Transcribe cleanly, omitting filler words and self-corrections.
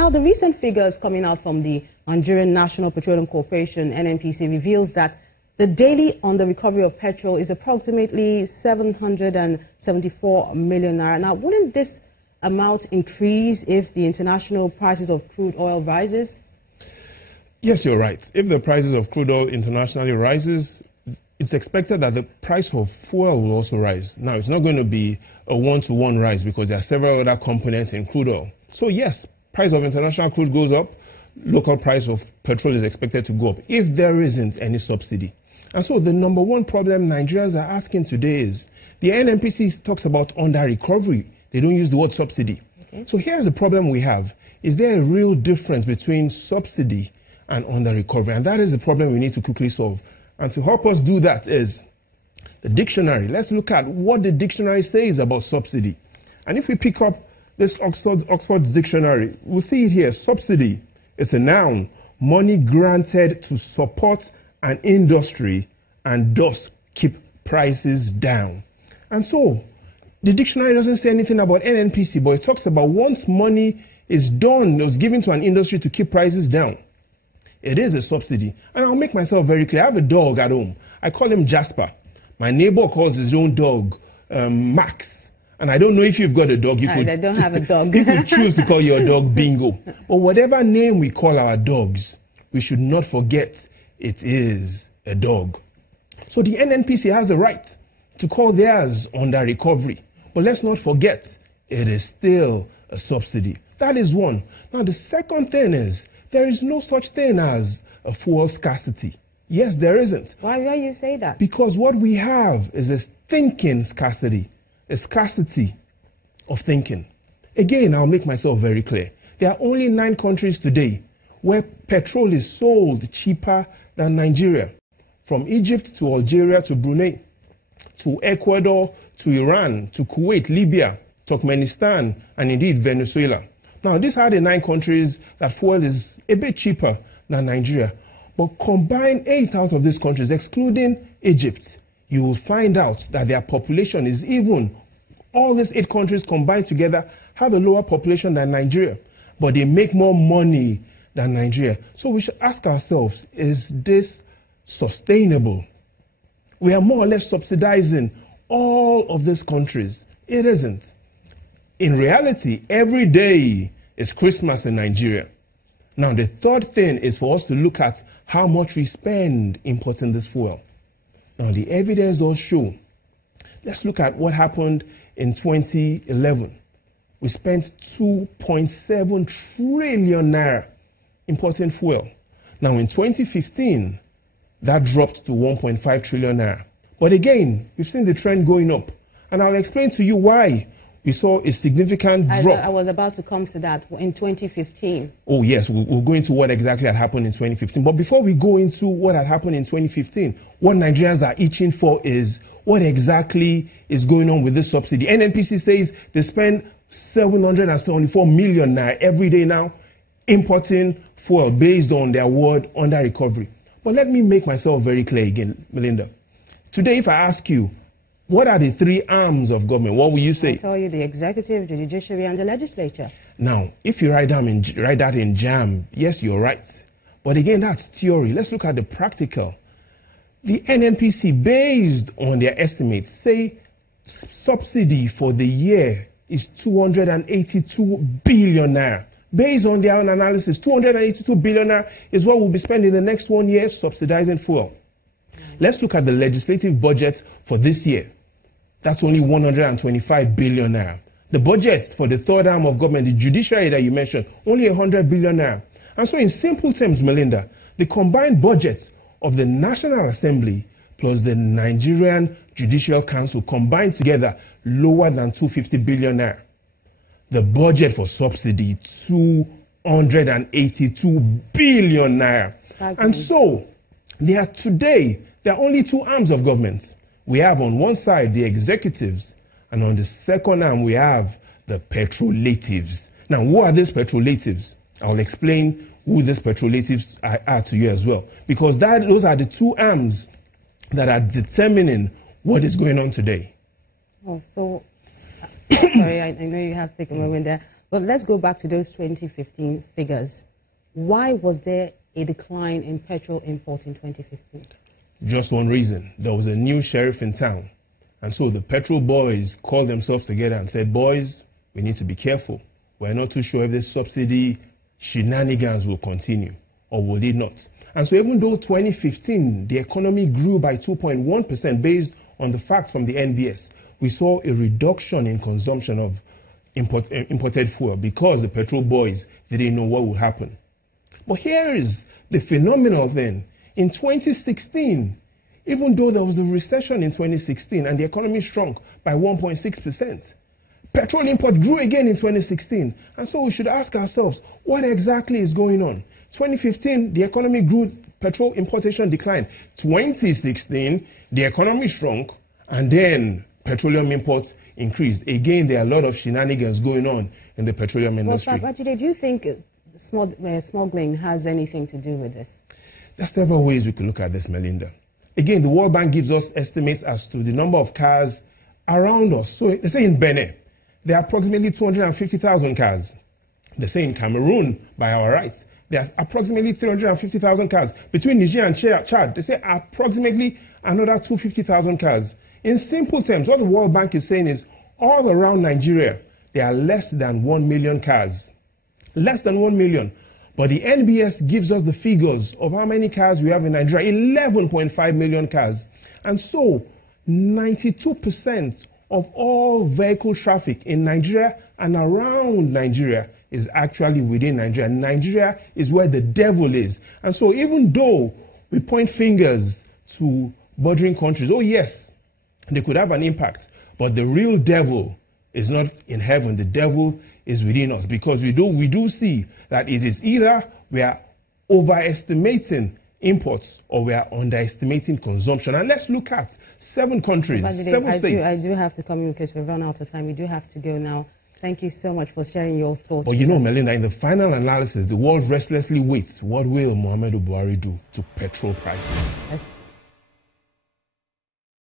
Now, the recent figures coming out from the Nigerian National Petroleum Corporation, NNPC, reveals that the daily under-recovery of petrol is approximately 774 million naira. Now, wouldn't this amount increase if the international prices of crude oil rises? Yes, you're right. If the prices of crude oil internationally rises, it's expected that the price of fuel will also rise. Now, it's not going to be a one-to-one rise because there are several other components in crude oil. So yes, price of international crude goes up, local price of petrol is expected to go up if there isn't any subsidy. And so the number one problem Nigerians are asking today is the NNPC talks about under-recovery. They don't use the word subsidy. Okay. So here's the problem we have. Is there a real difference between subsidy and under-recovery? And that is the problem we need to quickly solve. And to help us do that is the dictionary. Let's look at what the dictionary says about subsidy. And if we pick up this Oxford's dictionary, we'll see it here. Subsidy, it's a noun, money granted to support an industry and thus keep prices down. And so the dictionary doesn't say anything about NNPC, but it talks about once money is given to an industry to keep prices down, it is a subsidy. And I'll make myself very clear. I have a dog at home. I call him Jasper. My neighbor calls his own dog Max. And I don't know if you've got a dog. I don't have a dog. You could choose to call your dog Bingo. But whatever name we call our dogs, we should not forget it is a dog. So the NNPC has a right to call theirs under recovery. But let's not forget, it is still a subsidy. That is one. Now, the second thing is, there is no such thing as a fuel scarcity. Yes, there isn't. Why do you say that? Because what we have is a thinking scarcity, a scarcity of thinking. Again, I'll make myself very clear. There are only 9 countries today where petrol is sold cheaper than Nigeria. From Egypt to Algeria to Brunei, to Ecuador, to Iran, to Kuwait, Libya, Turkmenistan, and indeed Venezuela. Now, these are the 9 countries that fuel is a bit cheaper than Nigeria. But combine 8 out of these countries, excluding Egypt, you will find out that their population is even, all these 8 countries combined together have a lower population than Nigeria, but they make more money than Nigeria. So we should ask ourselves, is this sustainable? We are more or less subsidizing all of these countries. It isn't. In reality, every day is Christmas in Nigeria. Now, the third thing is for us to look at how much we spend importing this fuel. Now, the evidence does show. Let's look at what happened in 2011. We spent 2.7 trillion naira importing fuel. Now, in 2015, that dropped to 1.5 trillion naira. But again, we've seen the trend going up. And I'll explain to you why we saw a significant drop. I was about to come to that in 2015. Oh, yes, we'll go into what exactly had happened in 2015. But before we go into what had happened in 2015, what Nigerians are itching for is what exactly is going on with this subsidy. NNPC says they spend 774 million naira every day now importing fuel based on their word under recovery. But let me make myself very clear again, Melinda. Today, if I ask you, what are the 3 arms of government? What will you say? I'll tell you the executive, the judiciary, and the legislature. Now, if you write that in JAM, yes, you're right. But again, that's theory. Let's look at the practical. The NNPC, based on their estimates, say subsidy for the year is 282 billion naira. Based on their own analysis, 282 billion naira is what we'll be spending the next 1 year subsidizing fuel. Let's look at the legislative budget for this year. That's only 125 billion naira. The budget for the third arm of government, the judiciary that you mentioned, only 100 billion naira. And so in simple terms, Melinda, the combined budget of the National Assembly plus the Nigerian Judicial Council combined together lower than 250 billion naira. The budget for subsidy, 282 billion naira. And so there are only 2 arms of government. We have on one side the executives, and on the second arm we have the petrolatives. Now, who are these petrolatives? I'll explain who these petrolatives are to you as well, because those are the 2 arms that are determining what is going on today. Oh, so sorry, I know you have to take a moment there. But let's go back to those 2015 figures. Why was there a decline in petrol import in 2015? Just one reason. There was a new sheriff in town. And so the petrol boys called themselves together and said, boys, we need to be careful. We're not too sure if this subsidy shenanigans will continue or will it not. And so even though 2015, the economy grew by 2.1% based on the facts from the NBS, we saw a reduction in consumption of imported fuel because the petrol boys didn't know what would happen. But here is the phenomenal thing. In 2016, even though there was a recession in 2016 and the economy shrunk by 1.6%, petrol import grew again in 2016. And so we should ask ourselves, what exactly is going on? 2015, the economy grew, petrol importation declined. 2016, the economy shrunk, and then petroleum imports increased. Again, there are a lot of shenanigans going on in the petroleum industry. Well, Babajide, do you think smuggling has anything to do with this? There are several ways we could look at this, Melinda. Again, the World Bank gives us estimates as to the number of cars around us. So they say in Benin, there are approximately 250,000 cars. They say in Cameroon, by our rights, there are approximately 350,000 cars. Between Niger and Chad, they say approximately another 250,000 cars. In simple terms, what the World Bank is saying is all around Nigeria, there are less than 1 million cars. Less than 1 million. But the NBS gives us the figures of how many cars we have in Nigeria, 11.5 million cars. And so 92% of all vehicle traffic in Nigeria and around Nigeria is actually within Nigeria. Nigeria is where the devil is. And so even though we point fingers to bordering countries, oh yes, they could have an impact, but the real devil is not in heaven. The devil is within us, because we do see that it is either we are overestimating imports or we are underestimating consumption. And let's look at 7 countries, 7 states. I do have to come in because we've run out of time. We do have to go now. Thank you so much for sharing your thoughts. But you know, Melinda, in the final analysis, the world restlessly waits. What will Muhammadu Buhari do to petrol prices?